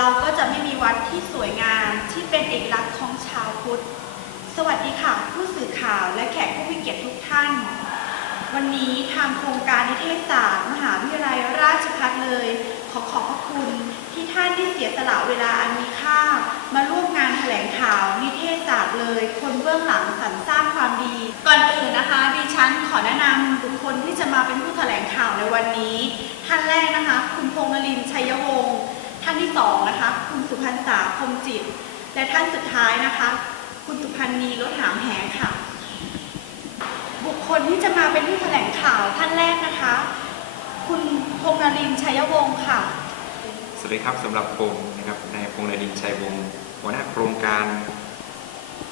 ราก็จะไม่มีวัดที่สวยงามที่เป็นเอกลักษณ์ของชาวพุทธ สวัสดีค่ะ ผู้สื่อข่าวและแขกผู้มีเกียรติทุกท่าน วันนี้ทางโครงการนิเทศศาสตร์มหาวิทยาลัยราชภัฏเลย ขอขอบพระคุณที่ท่านได้เสียสละเวลาอันมีค่า มาร่วมงานแถลงข่าวนิเทศศาสตร์เลย คนเบื้องหลังสรรสร้างความดี ก่อนอื่นนะคะดิฉันขอแนะนำบุคคลที่จะมาเป็นผู้แถลงข่าวในวันนี้ ท่านแรกนะคะ คุณพงษ์นรินทร์ชัยวงศ์ ท่านที่สองนะคะ คุณสุพรรณษาคมจิต และท่านสุดท้ายนะคะ คุณสุพันธ์นีรถหามแหงค่ะ บุคคลที่จะมาเป็นผู้แถลงข่าวท่านแรกนะคะ คุณพงษ์นรินชัยวงศ์ค่ะ สวัสดีครับสำหรับผมนะครับนายพงษ์นรินชัยวงศ์หัวหน้าโครงการ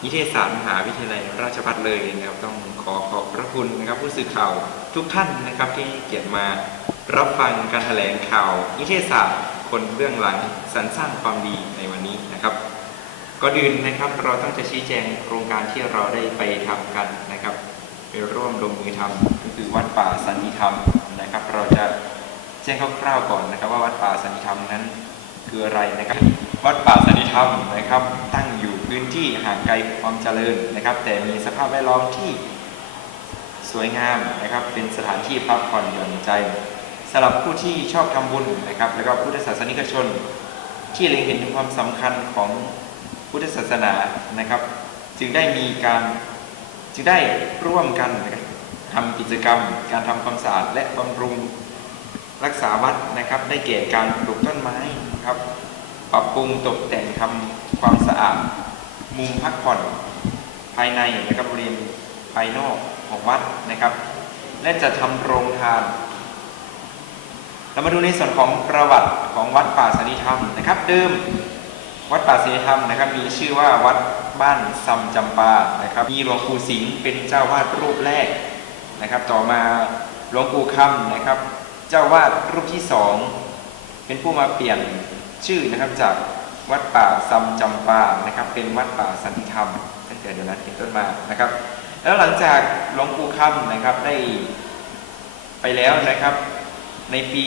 นิเทศศาสตร์มหาวิทยาลัยราชภัฏเลยนะครับต้องขอขอบพระคุณนะครับผู้สื่อข่าวทุกท่านนะครับที่เกียรติมารับฟังการแถลงข่าวนิเทศศาสตร์ คนเบื้องหลังสรรสร้างความดีในวันนี้นะครับก่อนอื่นนะครับเราต้องจะชี้แจงโครงการที่เราได้ไปทำกันนะครับไปร่วมลงมือทำก็คือวัดป่าสันติธรรมนะครับ เราจะแจ้งคร่าวๆก่อนนะครับ ว่าวัดป่าสันติธรรมนั้นคืออะไรนะครับ วัดป่าสันติธรรมนะครับ ตั้งอยู่พื้นที่ห่างไกลความเจริญนะครับ แต่มีสภาพแวดล้อมที่สวยงามนะครับ เป็นสถานที่พักผ่อนหย่อนใจ สำหรับผู้ที่ชอบทำบุญนะครับ แล้วก็พุทธศาสนิกชน ที่เล็งเห็นถึงความสำคัญของพุทธศาสนานะครับ จึงได้มีการจึงได้ร่วมกันนะครับทำกิจกรรม การทำความสะอาดและบำรุงรักษาวัดนะครับ ได้แก่การปลูกต้นไม้นะครับ ปรับปรุงตกแต่งทำความสะอาด มุมพักผ่อนภายในนะครับบริเวณภายนอกของวัดนะครับ และจะทำโรงทาน เรามาดูในส่วนของประวัติของวัดป่าสันติธรรมนะครับเดิมวัดป่าสันติธรรมนะครับ มีชื่อว่าวัดบ้านซำจำปานะครับมีหลวงปู่สิงห์เป็นเจ้าวาดรูปแรกนะครับ ต่อมาหลวงปู่คำนะครับ เจ้าวาดรูปที่สองเป็นผู้มาเปลี่ยนชื่อนะครับจากวัดป่าซัมจำปานะครับ เป็นวัดป่าสันติธรรมตั้งแต่เดือนนั้นเป็นต้นมานะครับ แล้วหลังจากหลวงปู่คำนะครับได้ไปแล้วนะครับ ในปี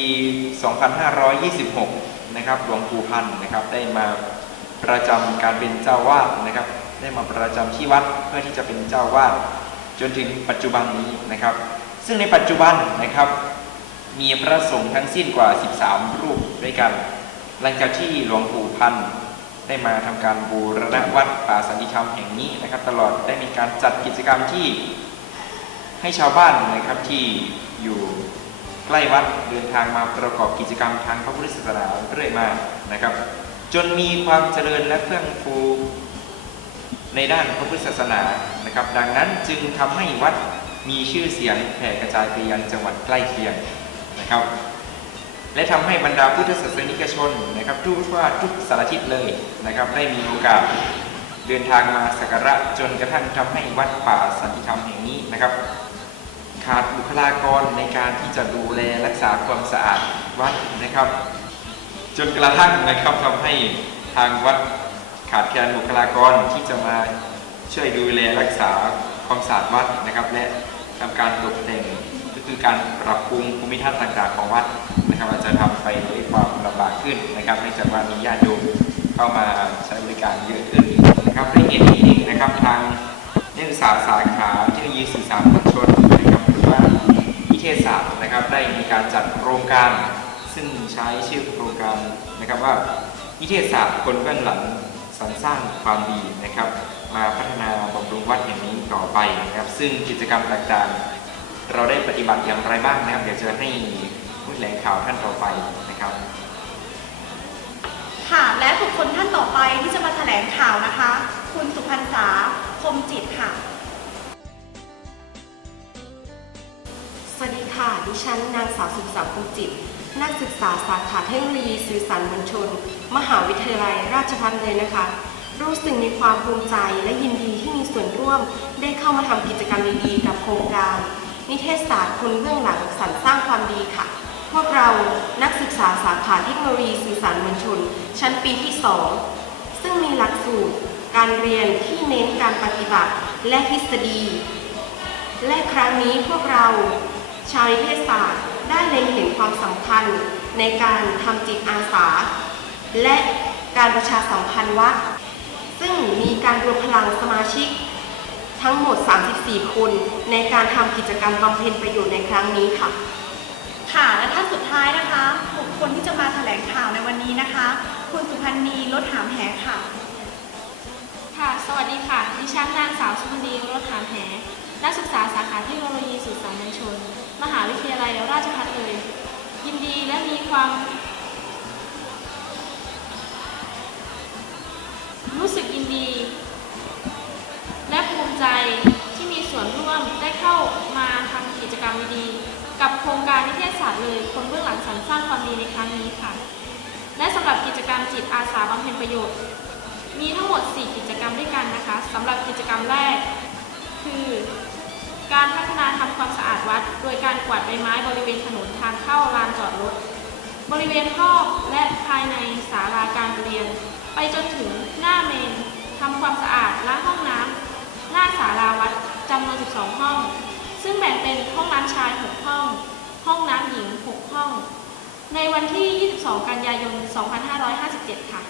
2526 นะครับหลวงปู่พันธ์นะครับได้มาประจำการเป็นเจ้าวาดนะครับ ได้มาประจำที่วัดเพื่อที่จะเป็นเจ้าวาดจนถึงปัจจุบันนี้นะครับ ซึ่งในปัจจุบันนะครับ มีพระสงฆ์ทั้งสิ้นกว่า 13 รูปด้วยกัน หลังจากที่หลวงปู่พันธ์ได้มาทำการบูรณะวัดป่าสันติธรรมแห่งนี้นะครับ ตลอดได้มีการจัดกิจกรรมที่ให้ชาวบ้านนะครับที่อยู่ ใกล้วัดเดินทางมาประกอบกิจกรรมทางพระพุทธศาสนาเรื่อยมานะครับ จนมีความเจริญและเฟื่องฟูในด้านพระพุทธศาสนานะครับ ดังนั้นจึงทำให้วัดมีชื่อเสียงแผ่กระจายไปยังจังหวัดใกล้เคียงนะครับ และทำให้บรรดาพุทธศาสนิกชนนะครับทุกว่าทุกสารทิศเลยนะครับ ได้มีโอกาสเดินทางมาสักการะจนกระทั่งทำให้วัดป่าสันติธรรมแห่งนี้นะครับ ขาดบุคลากรในการที่จะดูแลรักษาความสะอาดวัดนะครับ จนกระทั่งนะครับทำให้ทางวัดขาดแคลนบุคลากรที่จะมาช่วยดูแลรักษาความสะอาดวัดนะครับ และทำการตกแต่งก็คือการปรับปรุงภูมิทัศน์ต่างๆของวัดนะครับอาจจะทำไปด้วยความลำบากขึ้นนะครับเนื่องจากว่ามีญาติโยมเข้ามาใช้บริการเยอะขึ้นนะครับในเหตุนี้เองนะครับทางนักศึกษาสาขาเทคโนโลยีสื่อสารมวลชน ได้มีการจัดโครงการ ซึ่งใช้ชื่อโครงการนะครับว่านิเทศศาสตร์คนเบื้องหลังสรรสร้างความดีนะครับ มาพัฒนาบำรุงวัดแห่งนี้ต่อไปนะครับ ซึ่งกิจกรรมต่างๆ เราได้ปฏิบัติอย่างไรบ้างนะครับ เดี๋ยวจะให้ผู้แถลงข่าวท่านต่อไปนะครับค่ะและบุคคลท่านต่อไปที่จะมาแถลงข่าวนะคะ คุณสุพรรณษาคมจิตค่ะ สวัสดีค่ะ ดิฉันนางสาวสุขสัมภูจิต นักศึกษาสาขาเทคโนโลยีสื่อสารมวลชน มหาวิทยาลัยราชภัฏเลยนะคะ รู้สึกมีความภูมิใจและยินดีที่มีส่วนร่วม ได้เข้ามาทำกิจกรรมดีๆ กับโครงการ นิเทศศาสตร์คนเบื้องหลังสรรสร้างความดีค่ะ พวกเรานักศึกษาสาขาเทคโนโลยีสื่อสารมวลชน ชั้นปีที่ 2 ซึ่งมีหลักสูตร การเรียนที่เน้นการปฏิบัติและทฤษฎี และครั้งนี้พวกเรา ชาวนิเทศศาสตร์ได้เล็งเห็นความสำคัญในการทำจิตอาสา และการประชาสัมพันธ์วัด ซึ่งมีการรวมพลังสมาชิก ทั้งหมด 34 คนในการทำกิจกรรมบำเพ็ญประโยชน์ในครั้งนี้ค่ะ ค่ะ และท่านสุดท้ายนะคะบุคคลที่จะมาแถลงข่าวในวันนี้นะคะ คุณสุพันธ์นีรถหามแหค่ะ ค่ะ สวัสดีค่ะ ดิฉันนางสาวสุพดีรถหามแหนักศึกษาสาขาเทคโนโลยีสื่อสารมวลชน มหาวิทยาลัยราชภัฏเลย ยินดีและมีความ รู้สึกยินดี และภูมิใจที่มีส่วนร่วมได้เข้ามาทำกิจกรรมดี กับโครงการนิเทศศาสตร์เลย คนเบื้องหลังสรรสร้างความดีในครั้งนี้ค่ะ และสำหรับกิจกรรมจิตอาสาบำเพ็ญประโยชน์ มีทั้งหมด 4 กิจกรรมด้วยกันนะคะสำหรับกิจกรรมแรก คือ การพัฒนาทำความสะอาดวัด โดยการกวาดใบไม้บริเวณถนนทางเข้าลานจอดรถ บริเวณรอบและภายในศาลาการเรียน ไปจนถึงหน้าเมนทำความสะอาดล้างห้องน้ำหน้าศาลาวัดจำนวน 12 ห้อง ซึ่งแบ่งเป็นห้องน้ำชาย 6 ห้อง ห้องน้ำหญิง 6 ห้อง ในวันที่ 22 กันยายน 2557 ค่ะ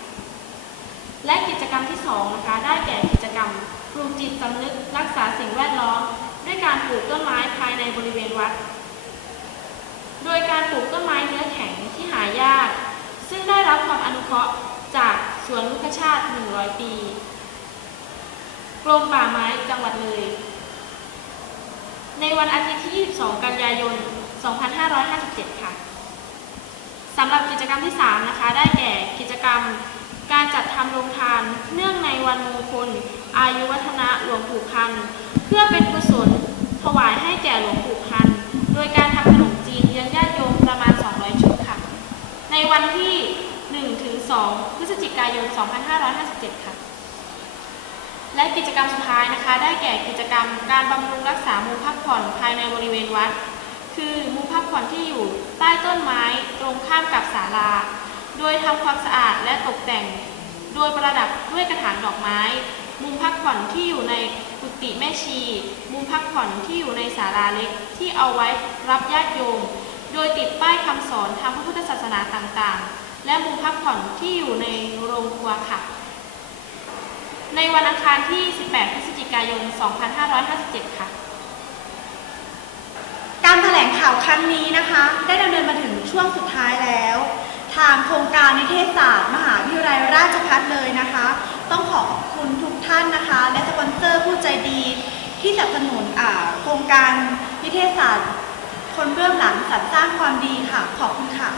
และกิจกรรมที่ 2 นะคะ ได้แก่กิจกรรมปลูกจิตสำนึกรักษาสิ่งแวดล้อม ด้วยการปลูกต้นไม้ภายในบริเวณวัด โดยการปลูกต้นไม้เนื้อแข็งที่หายาก ซึ่งได้รับความอนุเคราะห์จากสวนลูกชาติ 100 ปีกรมป่าไม้จังหวัดเลย ในวันอาทิตย์ที่ 22 กันยายน 2557 ค่ะสำหรับกิจกรรมที่ 3 นะคะ ได้แก่กิจกรรมการจัดทำโรงทานเนื่องในวันมงคล อายุวัฒนะหลวงปู่พันเพื่อเป็นกุศลถวายให้แก่หลวงปู่พันโดยการทำขนมจีนเลี้ยงญาติโยมประมาณ 200 ชุดค่ะ ในวันที่1ถึง2พฤศจิกายน 2557 ค่ะ และกิจกรรมสุดท้ายนะคะ ได้แก่กิจกรรมการบำรุงรักษามุมพักผ่อนภายในบริเวณวัด คือมุมพักผ่อนที่อยู่ใต้ต้นไม้ตรงข้ามกับศาลา โดยทำความสะอาดและตกแต่ง โดยประดับด้วยกระถางดอกไม้ มุมพักผ่อนที่อยู่ในกุฏิแม่ชี มุมพักผ่อนที่อยู่ในศาลาเล็กที่เอาไว้รับญาติโยม โดยติดป้ายคำสอนทางพระพุทธศาสนาต่างๆ และมุมพักผ่อนที่อยู่ในโรงครัวค่ะ ในวันอังคารที่ 18 พฤศจิกายน 2557 ค่ะ การแถลงข่าวครั้งนี้นะคะ ได้ดำเนินมาถึงช่วงสุดท้ายแล้ว ทางโครงการนิเทศศาสตร์ มหาวิทยาลัยราชภัฏเลยนะคะ ต้องขอขอบคุณทุกท่านนะคะ และสปอนเซอร์ผู้ใจดีที่สนับสนุนโครงการนิเทศศาสตร์ คนเบื้องหลังสรรสร้างความดีค่ะ ขอบคุณค่ะ